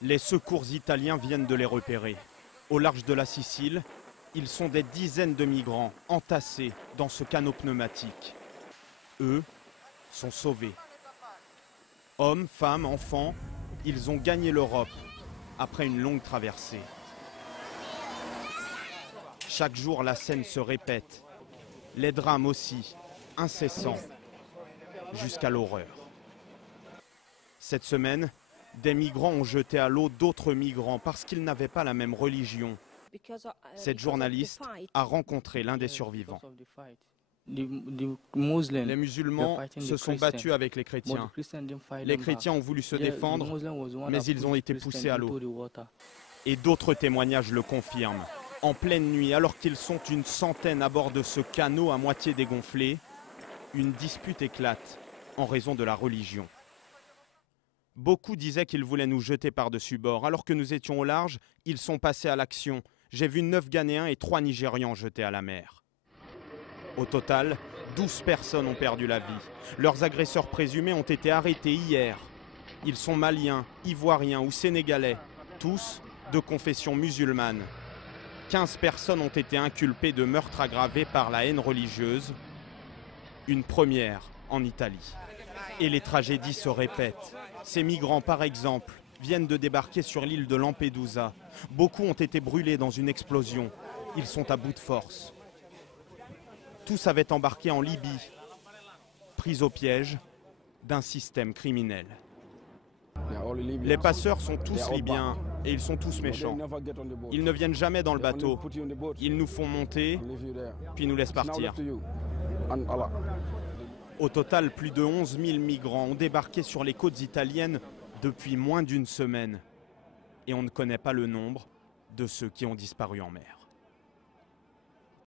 Les secours italiens viennent de les repérer. Au large de la Sicile, ils sont des dizaines de migrants entassés dans ce canot pneumatique. Eux sont sauvés. Hommes, femmes, enfants, ils ont gagné l'Europe après une longue traversée. Chaque jour, la scène se répète. Les drames aussi, incessants, jusqu'à l'horreur. Cette semaine, des migrants ont jeté à l'eau d'autres migrants parce qu'ils n'avaient pas la même religion. Cette journaliste a rencontré l'un des survivants. Les musulmans se sont battus avec les chrétiens. Les chrétiens ont voulu se défendre, mais ils ont été poussés à l'eau. Et d'autres témoignages le confirment. En pleine nuit, alors qu'ils sont une centaine à bord de ce canot à moitié dégonflé, une dispute éclate en raison de la religion. Beaucoup disaient qu'ils voulaient nous jeter par-dessus bord. Alors que nous étions au large, ils sont passés à l'action. J'ai vu 9 Ghanéens et 3 Nigérians jetés à la mer. Au total, 12 personnes ont perdu la vie. Leurs agresseurs présumés ont été arrêtés hier. Ils sont maliens, ivoiriens ou sénégalais, tous de confession musulmane. 15 personnes ont été inculpées de meurtre aggravé par la haine religieuse. Une première en Italie. Et les tragédies se répètent. Ces migrants, par exemple, viennent de débarquer sur l'île de Lampedusa. Beaucoup ont été brûlés dans une explosion. Ils sont à bout de force. Tous avaient embarqué en Libye, pris au piège d'un système criminel. Les passeurs sont tous libyens et ils sont tous méchants. Ils ne viennent jamais dans le bateau. Ils nous font monter, puis nous laissent partir. Au total, plus de 11 000 migrants ont débarqué sur les côtes italiennes depuis moins d'une semaine. Et on ne connaît pas le nombre de ceux qui ont disparu en mer.